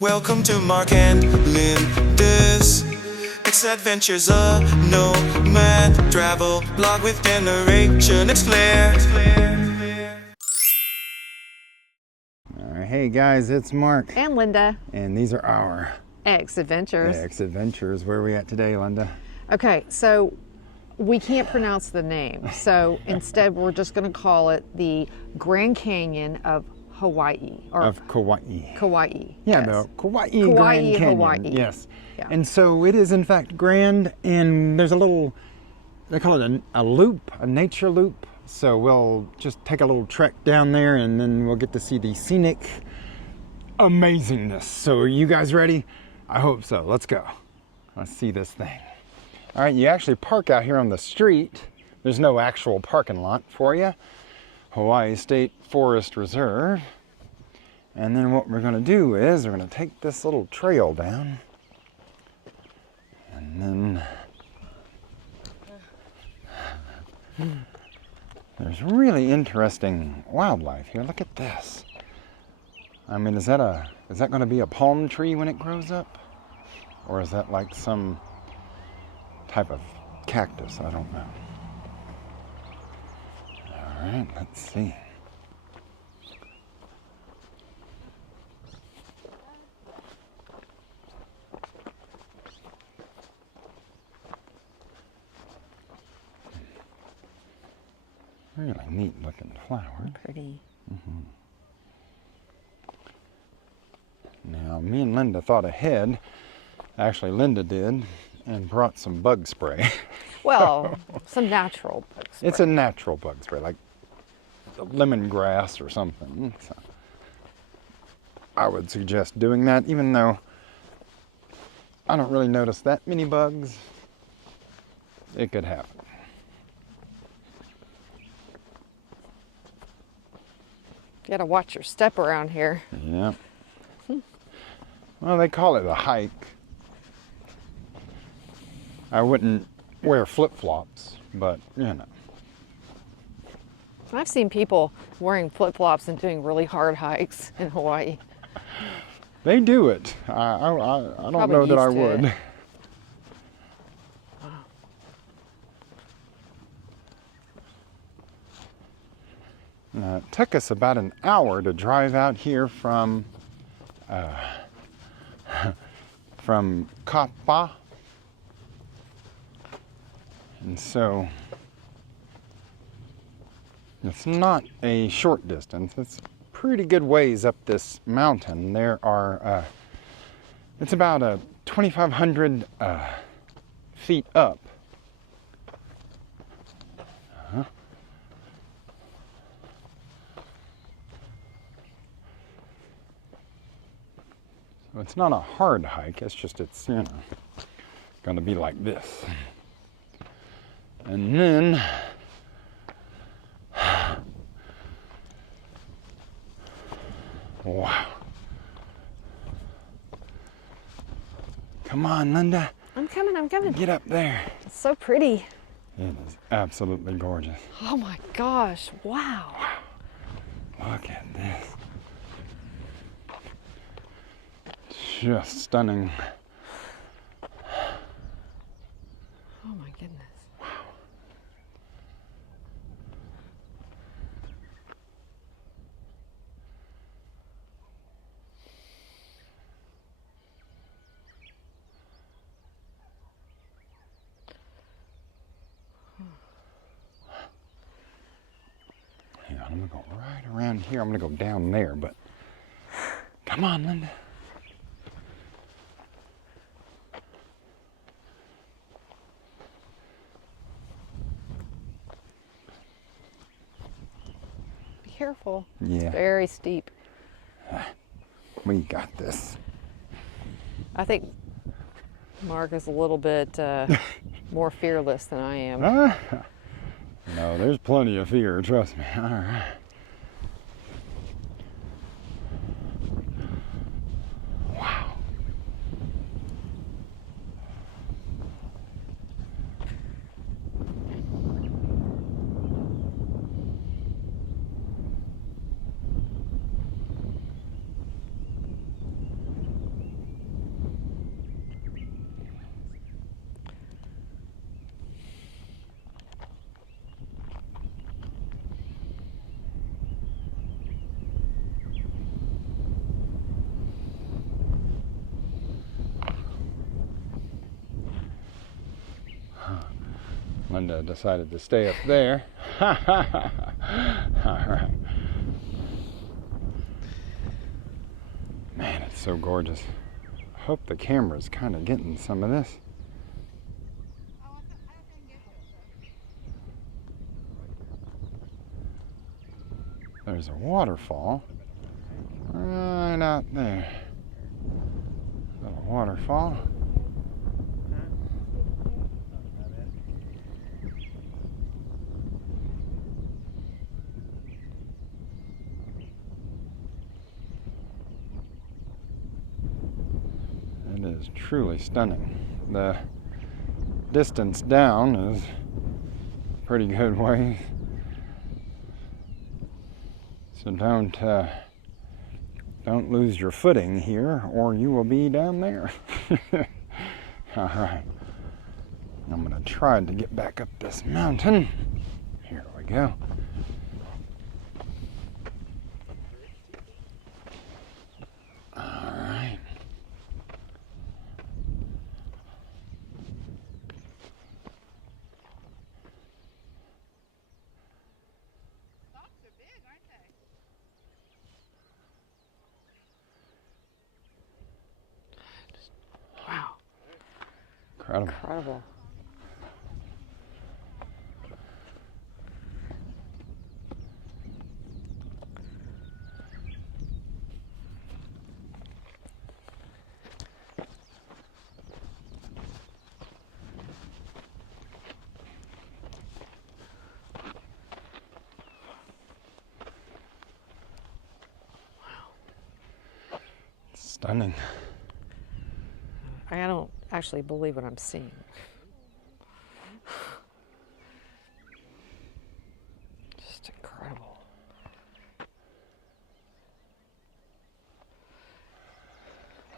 Welcome to Mark and Linda's X-Adventures, a nomad travel blog with generation. It's Claire. Hey guys, it's Mark. And Linda. And these are our X-Adventures. X-Adventures. Where are we at today, Linda? Okay, so we can't pronounce the name. So instead we're just going to call it the Grand Canyon of Hawaii. Or of Kauai. Kauai. Yeah, yes. the Kauai Grand Canyon. Hawaii. Yes. Yeah. And so it is in fact grand, and there's a little, they call it a loop, a nature loop. So we'll just take a little trek down there and then we'll get to see the scenic amazingness. So are you guys ready? I hope so. Let's go. Let's see this thing. All right, you actually park out here on the street. There's no actual parking lot for you. Hawaii State Forest Reserve. And then what we're going to do is we're going to take this little trail down. And then there's really interesting wildlife here. Look at this. I mean, is that going to be a palm tree when it grows up? Or is that like some type of cactus? I don't know. All right, let's see. Really neat looking flower. Pretty. Mm-hmm. Now, me and Linda thought ahead. Actually, Linda did, and brought some bug spray. Well, some natural bug spray. It's a natural bug spray, like lemongrass or something. So I would suggest doing that, even though I don't really notice that many bugs. It could happen. You gotta watch your step around here. Yeah. Well, they call it a hike. I wouldn't wear flip-flops, but you know. I've seen people wearing flip-flops and doing really hard hikes in Hawaii. They do it. I don't Probably know that I used to would. it. It took us about an hour to drive out here from Kaua. And so it's not a short distance. It's pretty good ways up this mountain. There are, it's about 2,500 feet up. So it's not a hard hike. It's just, it's, you know, gonna be like this. And then wow. Come on, Linda. I'm coming. Get up there. It's so pretty. It is absolutely gorgeous. Oh my gosh, wow. Look at this. Just stunning. Oh my goodness. Yeah, I'm gonna go right around here. I'm gonna go down there, but come on, Linda. Be careful. Yeah. It's very steep. We got this. I think Mark is a little bit more fearless than I am. No, there's plenty of fear, trust me. All right. Wow. Linda decided to stay up there. All right. Man, it's so gorgeous. I hope the camera's kind of getting some of this. There's a waterfall right out there. Little waterfall. It is truly stunning. The distance down is a pretty good way. So don't lose your footing here, or you will be down there. All right. I'm gonna try to get back up this mountain. Here we go. All right. Wow. Incredible. Incredible. Stunning. I don't actually believe what I'm seeing. Just incredible.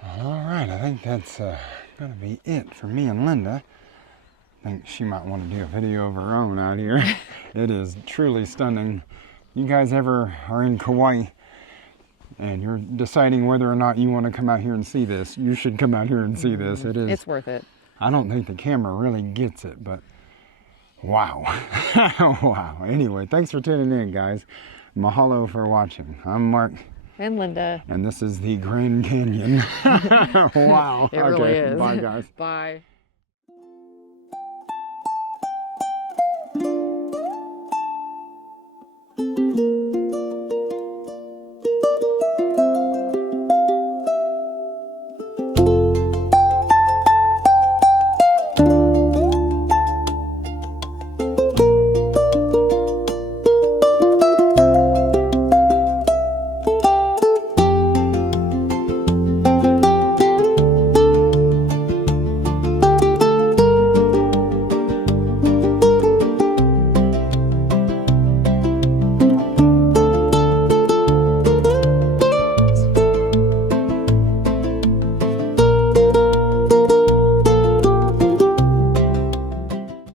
All right, I think that's gonna be it for me and Linda. I think she might want to do a video of her own out here. It is truly stunning. You guys ever are in Kauai and you're deciding whether or not you want to come out here and see this, you should come out here and see this. It is. It's worth it. I don't think the camera really gets it, but wow. Wow. Anyway, thanks for tuning in, guys. Mahalo for watching. I'm Mark. And Linda. And this is the Grand Canyon. Wow. It really is. Bye, guys. Bye.